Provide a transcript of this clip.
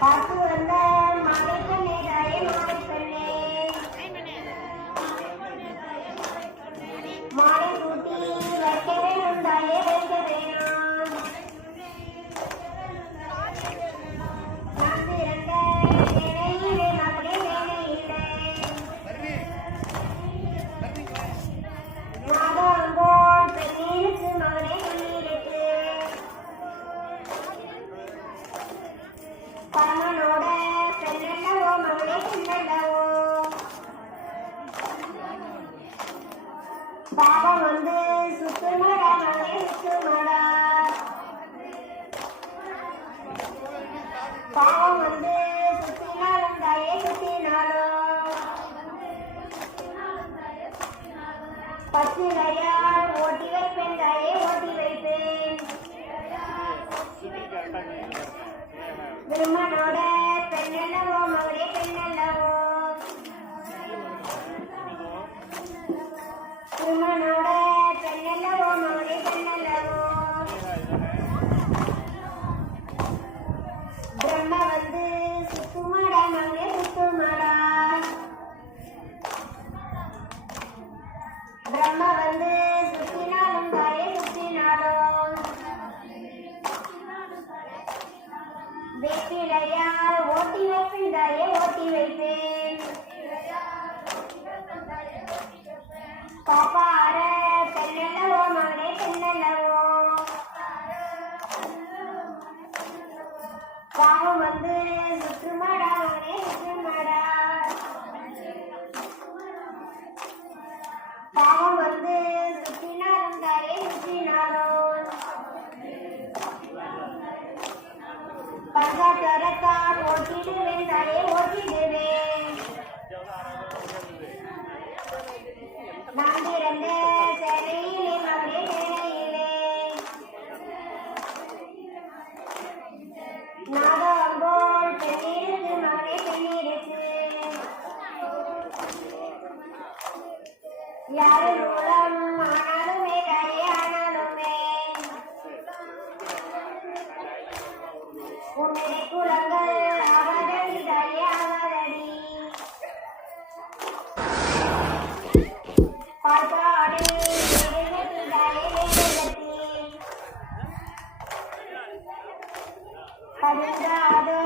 பார்த்து வந்த மலைக்கண்ணே தாயே மலைக்கண்ணே மாலை கூட்டி வைக்க வேணும் தாயே வைக்க வேணும் நான் இறந்த ಪರಮನೋಡ ಪೆಣ್ಣಲ್ಲವೋ ಮಗನೇ ತಿನ್ನಲ್ಲವೋ வந்து சுத்து பாவம் வந்து சுத்தினாலும் தாயே சுத்தினாலும். ஓட்டி வைப்பேன் தாயே ஓட்டி வைப்பேன். வைப்பேன் தாயே ஓட்டி வைப்பேன் பஞ்சாத்தரத்தான் ஓட்டிடுவேன் ஓட்டிடுவேன் நான் பிறந்த மகளே பெண்ணிருக்கு மகளே பெண்ணிருக்கு. யாரும் உலங்கள் அவரடி தயாவரடி பாட்டாடி பதினாறு